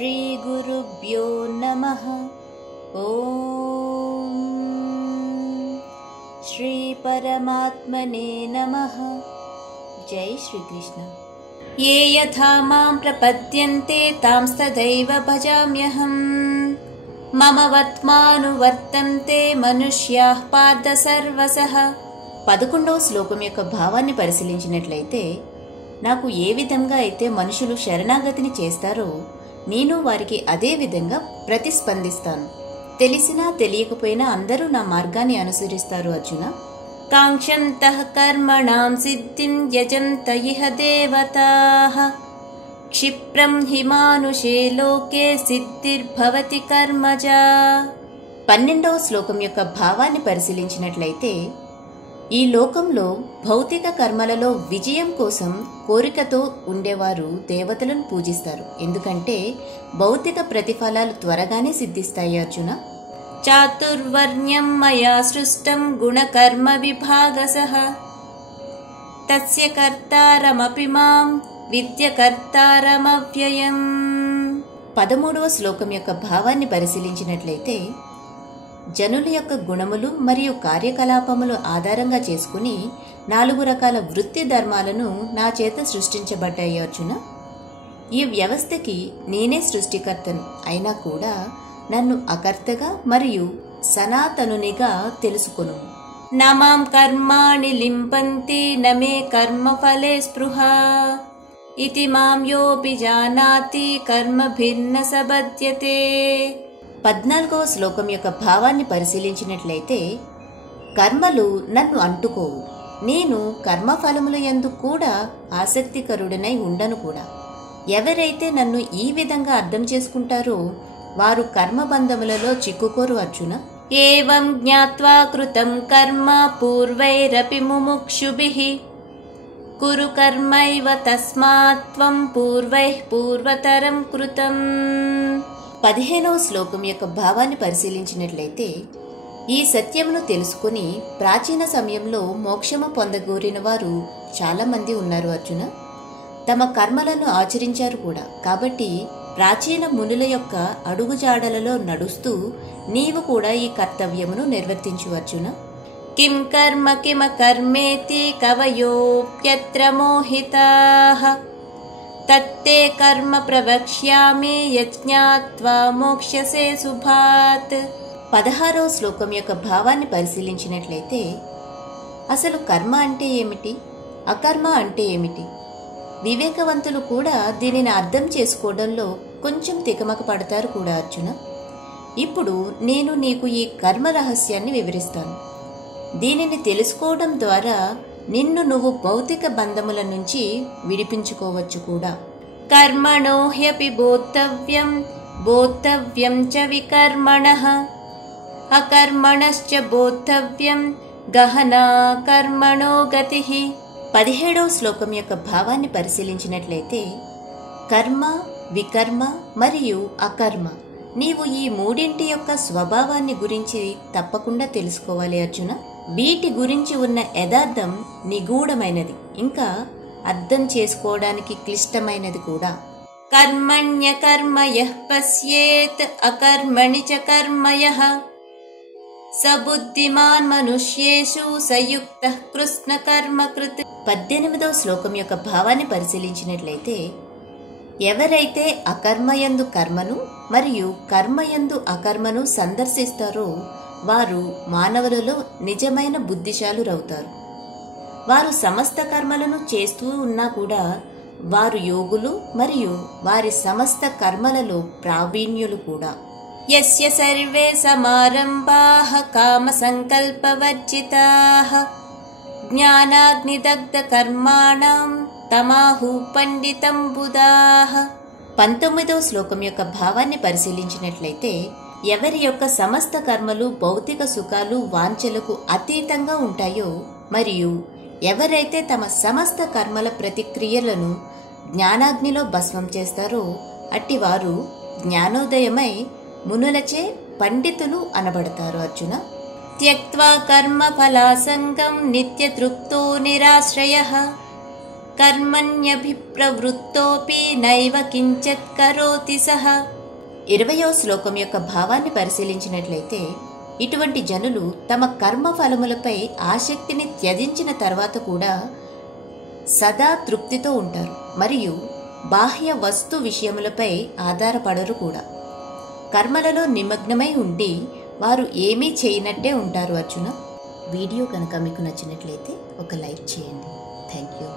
శ్రీ గురుభ్యో నమః. ఓం శ్రీ పరమాత్మనే నమః. జై శ్రీకృష్ణ. ఏ యథా మాం ప్రపద్యంతే తాంస్తథైవ భజామ్యహం. మమ వత్మానువర్తంతే మనుష్యాః పార్థ సర్వసః. 11వ శ్లోకం యొక్క భావాన్ని పరిశీలించినట్లయితే, నాకు ఏ విధంగా అయితే మనుషులు శరణాగతిని చేస్తారో నేను వారికి అదే విధంగా ప్రతిస్పందిస్తాను. తెలిసినా తెలియకపోయినా అందరూ నా మార్గాన్ని అనుసరిస్తారు అర్జున. కాంక్షంతః కర్మణాం సిద్ధిం యజంత ఇహ దేవతాః. క్షిప్రం హి మానుషే లోకే సిద్ధిర్భవతి కర్మజా. 12వ శ్లోకం యొక్క భావాన్ని పరిశీలించినట్లయితే, ఈ లోకంలో భౌతిక కర్మలలో విజయం కోసం కోరికతో ఉండేవారు దేవతలను పూజిస్తారు. ఎందుకంటే భౌతిక ప్రతిఫలాలు త్వరగానే సిద్ధిస్తాయి అర్జున. చాతుర్వర్ణ్యం మయా సృష్టం గుణకర్మ విభాగసః. తస్య కర్తారమపి మాం విద్య కర్తారమవ్యయం. 13వ శ్లోకం యొక్క భావాన్ని పరిశీలించినట్లయితే, జనుల యొక్క గుణములు మరియు కార్యకలాపములు ఆధారంగా చేసుకుని 4 రకాల వృత్తి ధర్మాలను నా చేత సృష్టించబడ్డాయి అర్జున. ఈ వ్యవస్థకి నేనే సృష్టికర్తను అయినా కూడా నన్ను అకర్తగా మరియు సనాతనునిగా తెలుసుకొను. నమాం కర్మాణి లింపంతి నమే కర్మఫలే స్పృహ. ఇతి మాం యోపి జానాతి కర్మ భిన్న సబధ్యతే. 14వ శ్లోకం యొక్క భావాన్ని పరిశీలించినట్లయితే, కర్మలు నన్ను అంటుకోవు, నేను కర్మఫలముల యందు కూడా ఆసక్తికరుడనై ఉండను కూడా. ఎవరైతే నన్ను ఈ విధంగా అర్థం చేసుకుంటారో వారు కర్మబంధములలో చిక్కుకోరు అర్జున. ఏవం జ్ఞాత్వా కృతం కర్మ పూర్వైరపి ముముక్షుభిః. కురు కర్మైవ తస్మాత్ త్వం పూర్వైః పూర్వతరం కృతం. 15వ శ్లోకం యొక్క భావాన్ని పరిశీలించినట్లయితే, ఈ సత్యమును తెలుసుకుని ప్రాచీన సమయంలో మోక్షము పొందగోరిన వారు చాలామంది ఉన్నారు అర్జున. తమ కర్మలను ఆచరించారు కూడా. కాబట్టి ప్రాచీన మునుల యొక్క అడుగుజాడలలో నడుస్తూ నీవు కూడా ఈ కర్తవ్యమును నిర్వర్తించు అర్జున. కిం కర్మ కిమ కర్మేతి కవయోప్యత్ర మోహితాః. తత్తే కర్మ ప్రవక్ష్యామి యజ్ఞాత్వా మోక్ష్యసే శుభాత్. 16వ శ్లోకం యొక్క భావాన్ని పరిశీలించినట్లయితే, అసలు కర్మ అంటే ఏమిటి, అకర్మ అంటే ఏమిటి? వివేకవంతులు కూడా దీనిని అర్థం చేసుకోవడంలో కొంచెం తికమక పడతారు కూడా అర్జున. ఇప్పుడు నేను నీకు ఈ కర్మ రహస్యాన్ని వివరిస్తాను. దీనిని తెలుసుకోవడం ద్వారా నిన్ను నువ్వు భౌతిక బంధముల నుంచి విడిపించుకోవచ్చు కూడా. కర్మణో హ్యపి బోద్ధవ్యం బోద్ధవ్యం చ వికర్మణః. అకర్మణశ్చ బోద్ధవ్యం గహనా కర్మణో గతిః. 17వ శ్లోకం యొక్క భావాన్ని పరిశీలించినట్లయితే, కర్మ, వికర్మ మరియు అకర్మ, నీవు ఈ మూడింటి యొక్క స్వభావాన్ని గురించి తప్పకుండా తెలుసుకోవాలి అర్జున. వీటి గురించి ఉన్న యథార్థం నిగూఢమైనది, ఇంకా అర్థం చేసుకోవడానికి క్లిష్టమైనది కూడా. కర్మణ్య కర్మయః పశ్యేత్ అకర్మణి చ కర్మయః. సబుద్ధిమాన్ మనుష్యేషు సయుక్తః కృష్ణ కర్మకృత్. 18వ శ్లోకం యొక్క భావాన్ని పరిశీలించినట్లయితే, ఎవరైతే అకర్మయందు కర్మను మరియు కర్మయందు అకర్మను సందర్శిస్తారో వారు మానవులలో నిజమైన బుద్ధిశాలురవుతారు. వారు సమస్త కర్మలను చేస్తూ ఉన్నా కూడా వారు యోగులు మరియు వారి సమస్త కర్మలలో ప్రావీణ్యులు కూడా. యస్య సర్వే సమారంభాః కామ సంకల్పవర్జితాః. జ్ఞానాగ్నిదగ్ధ కర్మాణం తమాహు పండితం బుధాః. 19వ శ్లోకం యొక్క భావాన్ని పరిశీలించినట్లయితే, ఎవరి యొక్క సమస్త కర్మలు భౌతిక సుఖాలు వాంఛలకు అతీతంగా ఉంటాయో మరియు ఎవరైతే తమ సమస్త కర్మల ప్రతిక్రియలను జ్ఞానాగ్నిలో భస్మం చేస్తారో అట్టివారు జ్ఞానోదయమై మునులచే పండితులు అనబడతారు అర్జున. త్యక్త్వా కర్మ ఫలాసంగం నిత్యతృప్తో నిరాశ్రయః. కర్మణ్యభిప్రవృత్తోపి నైవ కించిత్ కరోతి సహ. 20వ శ్లోకం యొక్క భావాన్ని పరిశీలించినట్లయితే ఇటువంటి జనులు తమ కర్మ ఫలములపై ఆసక్తిని త్యజించిన తర్వాత కూడా సదా తృప్తితో ఉంటారు మరియు బాహ్య వస్తు విషయములపై ఆధారపడరు కూడా. కర్మలలో నిమగ్నమై ఉండి వారు ఏమీ చేయనట్టే ఉంటారు. అర్జున, వీడియో కనుక మీకు నచ్చినట్లయితే ఒక లైక్ చేయండి. Thank you.